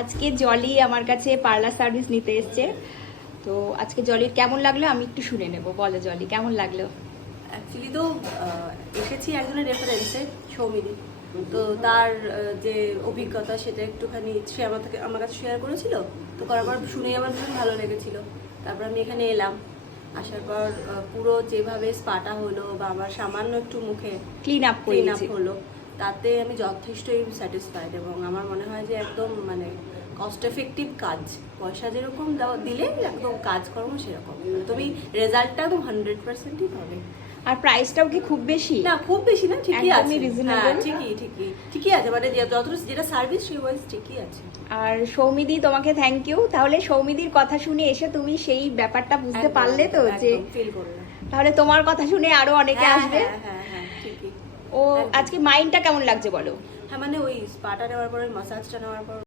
আজকে জলি আমার কাছে পার্লার সার্ভিস নিতে এসছে। তো আজকে জলির কেমন লাগলো আমি একটু শুনে নেব। বলো জলি, কেমন লাগলো? অ্যাকচুয়ালি তো এসেছি একজনের রেফারেন্সে, সৌমিদি। তো তার যে অভিজ্ঞতা সেটা একটুখানি সে আমার কাছে শেয়ার করেছিল। তো করার পর শুনেই আমার ভীষণ ভালো লেগেছিল। তারপর আমি এখানে এলাম। আসার পর পুরো যেভাবে স্পাটা হলো বা আমার সামান্য একটু মুখে ক্লিন আপ হলো, তাতে আমি যথেষ্টই স্যাটিসফাইড। এবং আমার মনে হয় যে একদম মানে কস্ট এফেক্টিভ কাজ, পয়সা যেরকম দিলে একদম কাজকর্ম সেরকম, তুমি রেজাল্টটা একদম 100%ই পাবে। আর প্রাইসটাও কি খুব বেশি? না, খুব বেশি না, ঠিকই আছে, একদমই রিজনেবল। ঠিকই আছে, মানে যেটা সার্ভিস সেই ওয়াইজ ঠিকই আছে। আর সৌমিদি, তোমাকে থ্যাংক ইউ। তাহলে সৌমিদির কথা শুনে এসে তুমি সেই ব্যাপারটা বুঝতে পারলে তো, যে ফিল করলাম। তাহলে তোমার কথা শুনে আরো অনেকে আসবে। হ্যাঁ, ঠিকই। ও আজকে মাইন্ডটা কেমন লাগছে বলো? হ্যাঁ, মানে ওই স্পাটা নেওয়ার পর, মাসাজটা নেওয়ার পর